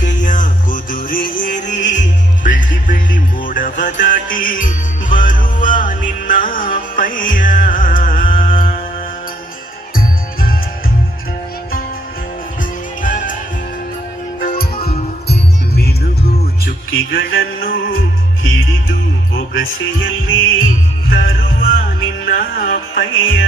ಯಾ ಕುದುರೆ ಏರಿ ಬೆಳ್ಳಿ ಬೆಳ್ಳಿ ಮೋಡವ ದಾಟಿ ಬರುವ ನಿನ್ನ ಪಯ್ಯ ಮಿನುಗು ಚುಕ್ಕಿಗಳನ್ನು ಹಿಡಿದು ಬೊಗಸೆಯಲ್ಲಿ ತರುವ ನಿನ್ನ ಪಯ್ಯ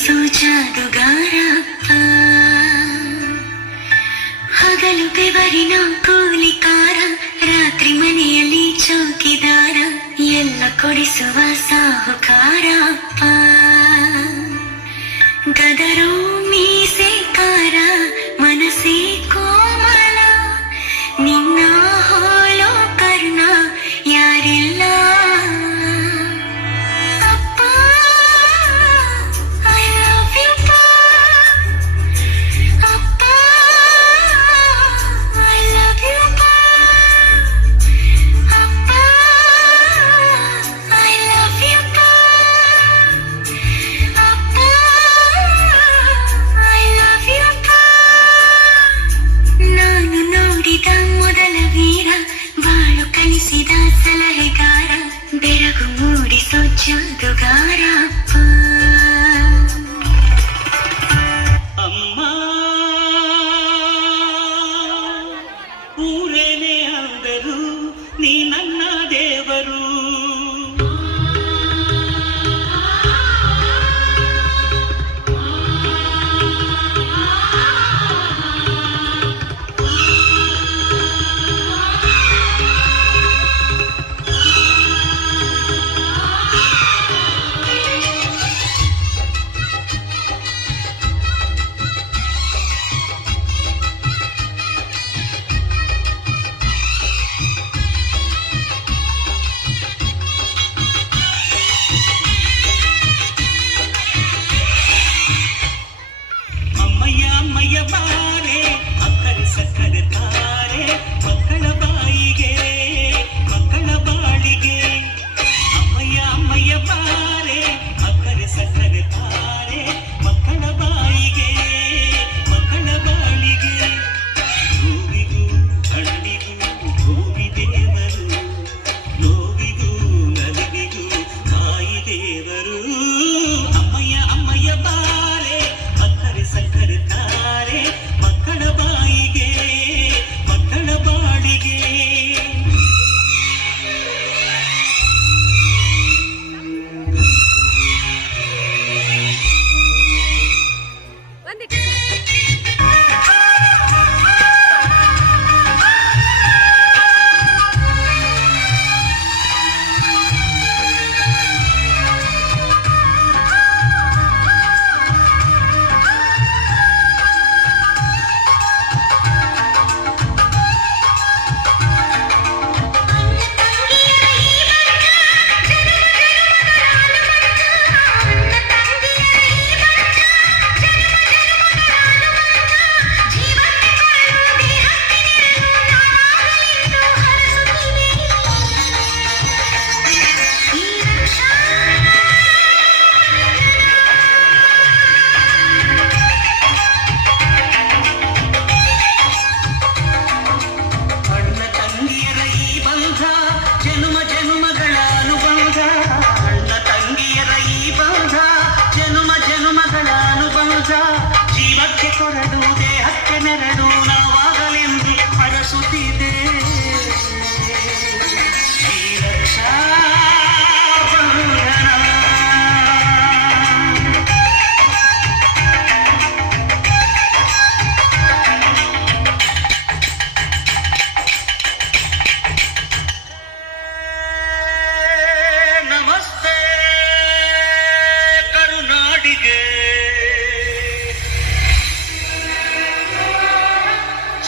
ನುಡಿಸು ಜಾದುಗಾರಪ್ಪ ಹಗಲು ಬೆವರಿನ ಕೂಲಿಕಾರ ರಾತ್ರಿ ಮನೆಯಲ್ಲಿ ಚೌಕಿದಾರ ಎಲ್ಲ ಕೊಡಿಸುವ ಸಾಹುಕಾರಪ್ಪ. ಗದರೋ ಮೀಸೆಕಾರ ಮನಸ್ಸೇ 中途から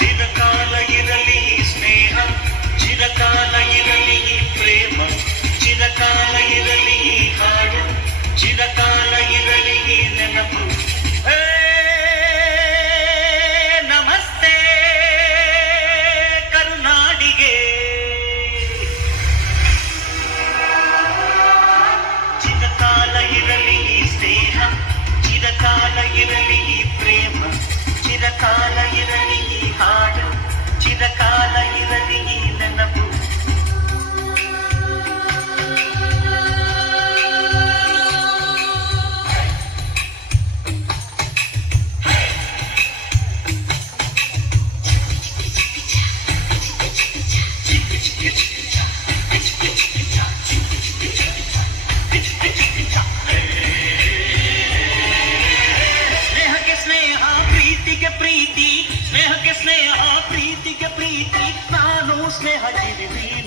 ಚಿರಕಾಲ ಇರಲಿ ಸ್ನೇಹ ಚಿರಕಾಲ ಇರಲಿ ಪ್ರೇಮ ಚಿರಕಾಲ ಇರಲಿ ಹಾಡು ಚಿರಕಾಲ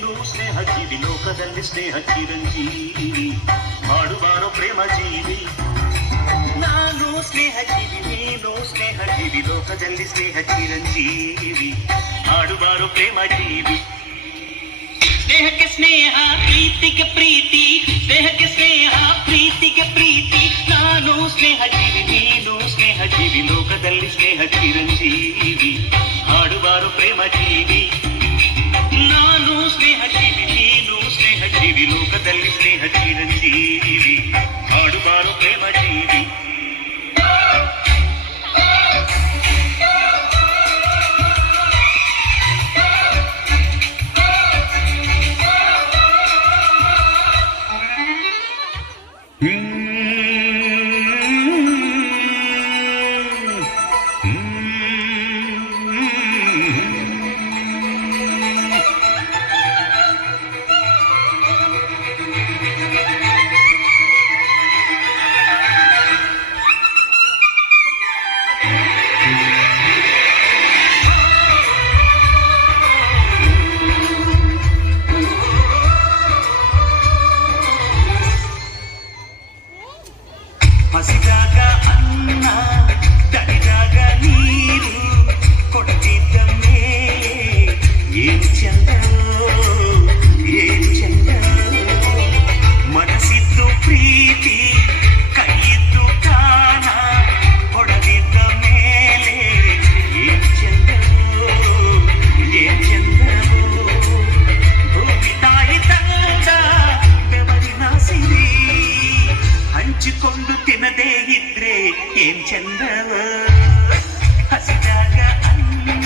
ನೀನು ಸ್ನೇಹ ಜೀವಿ ಲೋಕದಲ್ಲಿ ಸ್ನೇಹ ಚಿರಂಜೀವಿ ಮಾಡುವಾರೋ ಪ್ರೇಮ ಜೀವಿ ನಾನು ಸ್ನೇಹ ಜೀವಿ ನೀನು ಸ್ನೇಹ ಜೀವಿ ಲೋಕದಲ್ಲಿ ಸ್ನೇಹ ಚಿರಂಜೀವಿ ಮಾಡುವಾರೋ ಪ್ರೇಮ ಜೀವಿ ಸ್ನೇಹಕ್ಕೆ ಸ್ನೇಹ ಪ್ರೀತಿಗೆ ಪ್ರೀತಿ ಸ್ನೇಹಕ್ಕೆ ಸ್ನೇಹ ಪ್ರೀತಿಗೆ ಪ್ರೀತಿ ನಾನು ಸ್ನೇಹ ಜೀವಿ ನೀನು ಸ್ನೇಹ ಜೀವಿ ಲೋಕದಲ್ಲಿ ಸ್ನೇಹ ಚಿರಂಜೀವಿ ಹಾಡುವಾರು ಪ್ರೇಮ ಜೀವಿ கச்சிரஞ்சி ಹಂಚಿಕೊಂಡು ತಿನ್ನದೇ ಇದ್ರೆ ಏನ್ ಚಂದವ ಹಸಿದಾಗ ಅನ್ನ